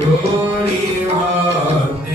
Glory, Lord,